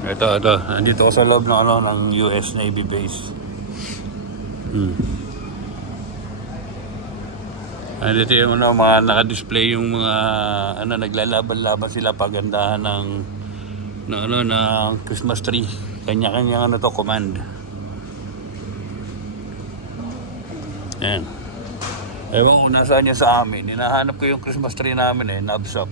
Ito. Nandito ako sa loob ng, ng US Navy base. Nandito yung mga naka-display yung mga naglalaban-laban sila pagandahan ng Christmas tree. Kanya-kanya command. Ayan. Ewan ko nasaan niya sa amin. Hinahanap ko yung Christmas tree namin Nabshop.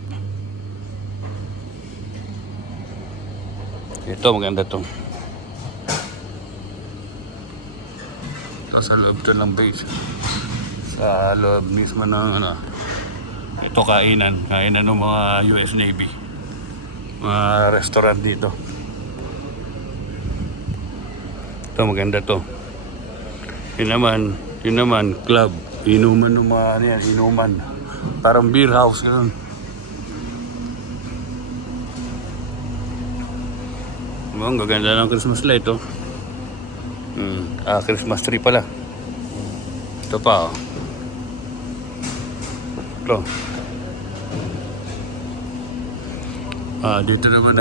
Ito maganda to. Ito sa loob to ng base. Sa loob mismo ng ito kainan ng mga US Navy. Mga restaurant dito. Ito maganda to. Yun naman club. Inuman ng mga inuman. Parang beer house ganun. Ang gaganda ng Christmas light Christmas tree pala. Ito pa Ito. Dito naman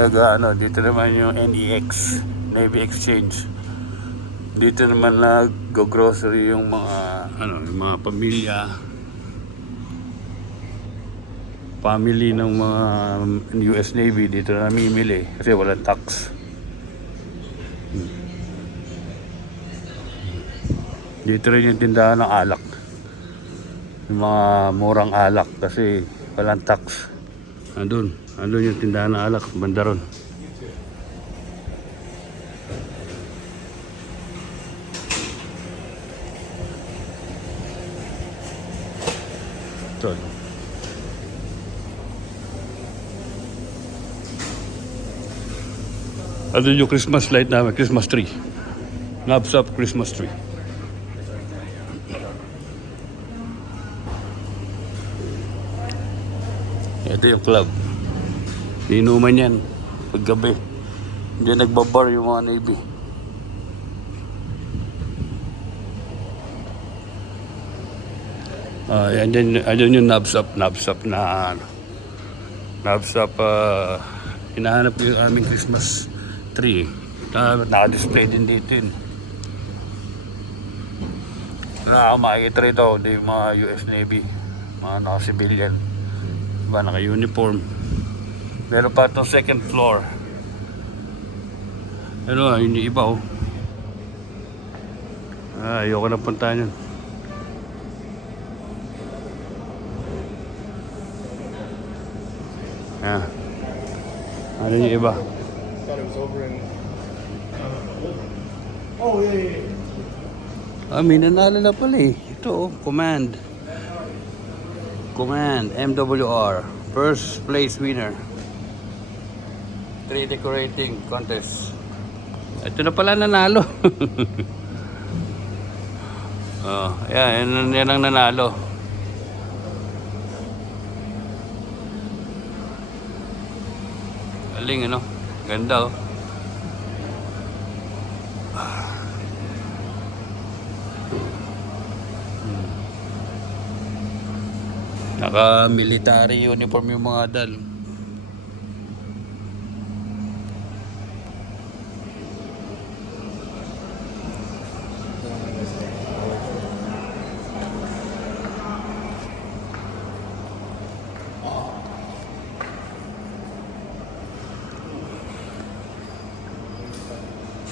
dito naman yung NEX Navy Exchange. Dito naman nag-grocery yung mga family ng mga US Navy dito na namimili kasi walang tax. Dito rin yung tindahan ng alak. Yung mga murang alak kasi walang tax. Andun yung tindahan ng alak, banda ron. Ito. Andun yung Christmas light namin, Christmas tree. Nabshop Christmas tree. Ito yung club. Inuman yan paggabi. Hindi nagbabar yung mga Navy. Andyan yung Nabshop na Nabshop. Hinahanap ko yung aming Christmas tree. Naka-display din dito yun. Makikita rito yung mga US Navy, mga naka-civilian, naka-uniform. Meron pa itong second floor. Hindi iba ayoko na puntahan yun. Ano yung iba? Oh, yeah. May nanalo na pala Ito, Command MWR. First place winner. 3 decorating contest. Ito na pala nanalo. Yan ang nanalo. Galing ganda Naka-military uniform yung mga dal.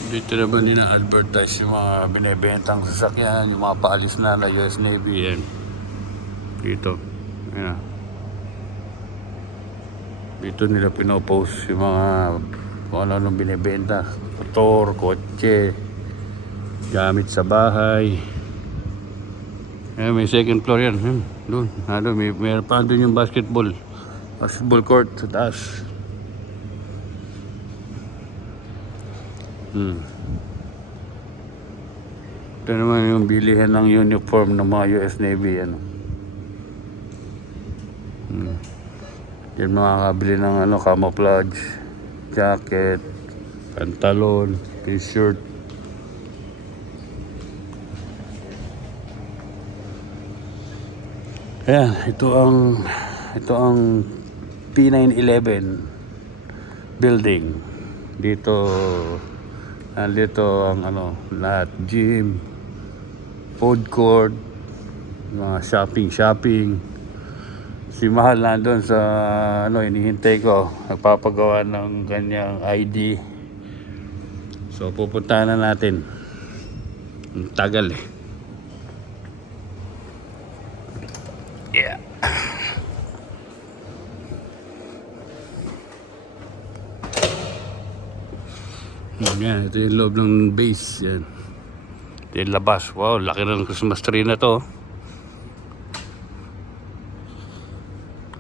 Dito naman advertise yung mga binibentang sasakyan, yung mga paalis na US Navy yan. Dito. Ayan. Dito nila pinopost yung mga kung ano binibenta. Motor, kotse, gamit sa bahay. Ayan, may second floor yan. Doon. May pa doon yung basketball court sa taas. Ito naman yung bilihan ng uniform ng mga US Navy. Yan makakabili ng camouflage, jacket, pantalon, t-shirt. Ayan, ito ang P911 building. Dito, nandito ang lahat, gym, food court, mga shopping. Si Mahal nandun sa inihintay ko, nagpapagawa ng kanyang ID. So pupuntahan na natin. Ang tagal eh. Yeah. Yan, ito yung loob ng base. Yan. Ito yung labas. Wow, laki na ng Christmas tree na to.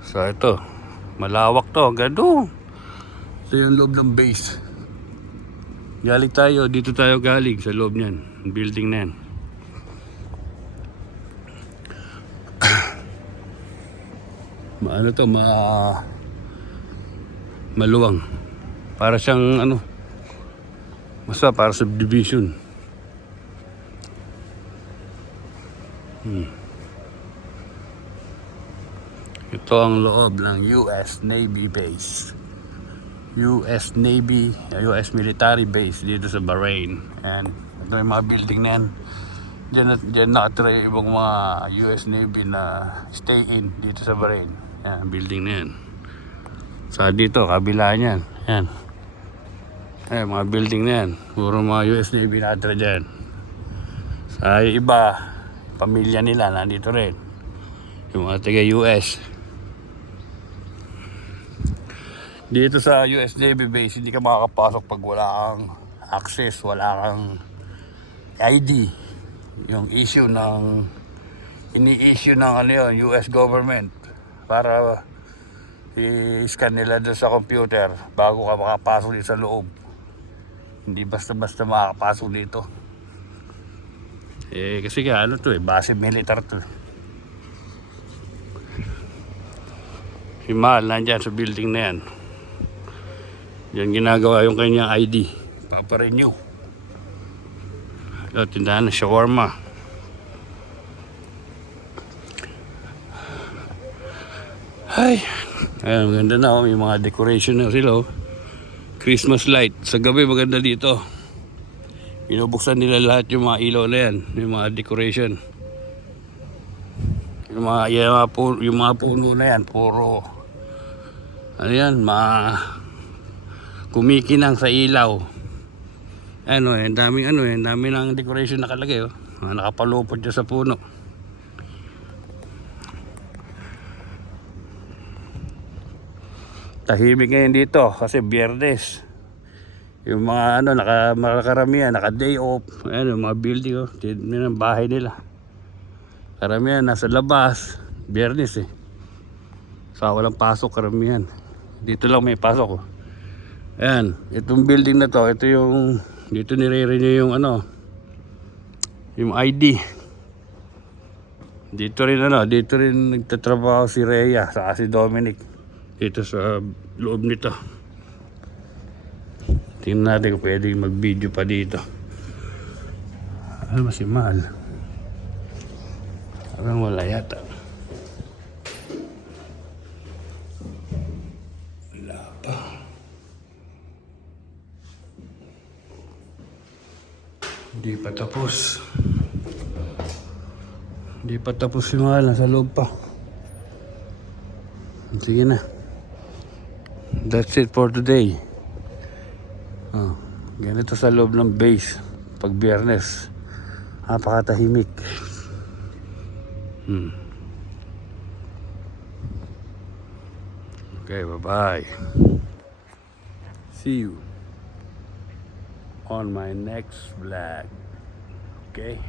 So ito, malawak to. Ganda. Ito yung loob ng base. Galing tayo, dito tayo galing sa loob niyan. Building na yan. Maluwang. Para siyang basta para subdivision. Ito ang loob ng US Navy base. US Navy, US military base dito sa Bahrain. And ito yung mga building na yan. Diyan nakatira yung ibang mga US Navy na stay in dito sa Bahrain. Yan, building na yan. Sa dito, kabila niyan. Yan. Ayan, mga building na yan. Puro mga US Navy nakatira dyan. Sa iba, pamilya nila nandito rin. Yung mga taga-US. Dito sa US Navy base, hindi ka makakapasok pag wala kang access, wala kang ID. Yung ini-issue ng US government para i-scan nila doon sa computer bago ka makapasok dito sa loob. Hindi basta-basta makakapasok dito. Kasi base militar to. Si Mahal nandyan sa building na yan. Yan ginagawa yung kanyang ID. Paparenew. Ito, tindahan ng shawarma. Ay, ayan, maganda na. May mga decoration na sila. Christmas light. Sa gabi maganda dito. Binubuksan nila lahat yung mga ilaw na yan. Yung mga decoration. Yung mga puno na yan. Puro kumikinang sa ilaw. Daming dami ng decoration nakalagay. Nakapalupot dyan sa puno. Tahimik ngayon dito kasi Biyernes. Yung mga karamihan naka day off. Yung mga building yun ang bahay nila. Karamihan nasa labas. Biyernes sa walang pasok karamihan. Dito lang may pasok. Ayan, itong building na to, ito yung dito nire-renew yung ID. Dito rin nagtatrabaho si Rhea sa si Dominic dito sa loob nito. Tingnan natin kung pwede mag-video pa dito. Ano ba si Mahal? Parang wala yata. Wala pa. Hindi pa tapos. Hindi pa tapos si Mahal. Nasa loob pa. Sige na. That's it for today. Ganito sa loob ng base. Pag Biyernes. Napakatahimik. Okay, bye-bye. See you on my next vlog. Okay?